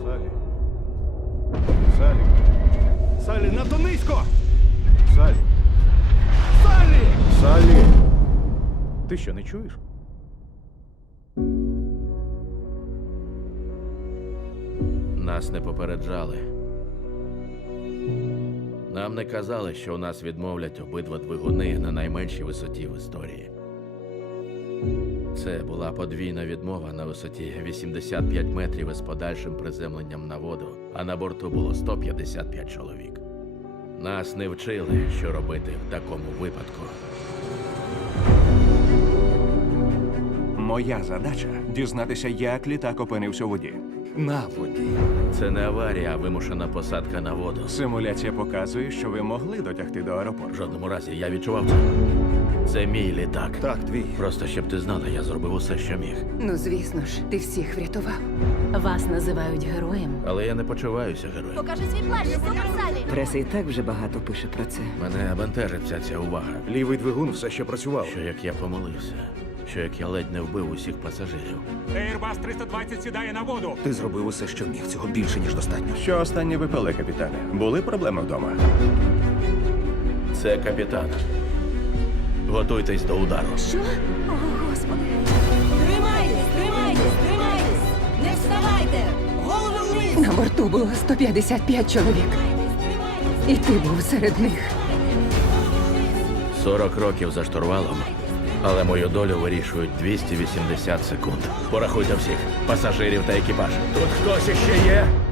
Салі. Салі. Салі, надто низько! Салі. Салі! Салі! Ти що, не чуєш? Нас не попереджали. Нам не казали, що у нас відмовлять обидва двигуни на найменшій висоті в історії. Це була подвійна відмова на висоті 85 метрів із подальшим приземленням на воду, а на борту було 155 чоловік. Нас не вчили, що робити в такому випадку. Моя задача дізнатися, як літак опинився у воді. На воді. Це не аварія, а вимушена посадка на воду. Симуляція показує, що ви могли дотягти до аеропорту. В жодному разі я відчував це. Це мій літак. Так, твій. Просто щоб ти знала, я зробив усе, що міг. Ну звісно ж, ти всіх врятував. Вас називають героєм. Але я не почуваюся героєм. Покажи свій плащ, суперсалі. Преса і так вже багато пише про це. Мене бентежиться ця увага. Лівий двигун все ще працював. Що як я помолився як я ледь не вбив усіх пасажирів. Airbus 320 сідає на воду. Ти зробив усе, що міг. Цього більше ніж достатньо. Що останнє ви капітане? Були проблеми вдома? Це капітан. Готуйтесь до удару. Що? О, господи. Тримайтесь, тримайтесь, тримайтесь! Не вставайте! Голови вниз! На борту було 155 чоловік. І ти був серед них. 40 років за штурвалом. Але мою долю вирішують 280 секунд. Порахуйте всіх пасажирів та екіпаж. Тут хтось ще є.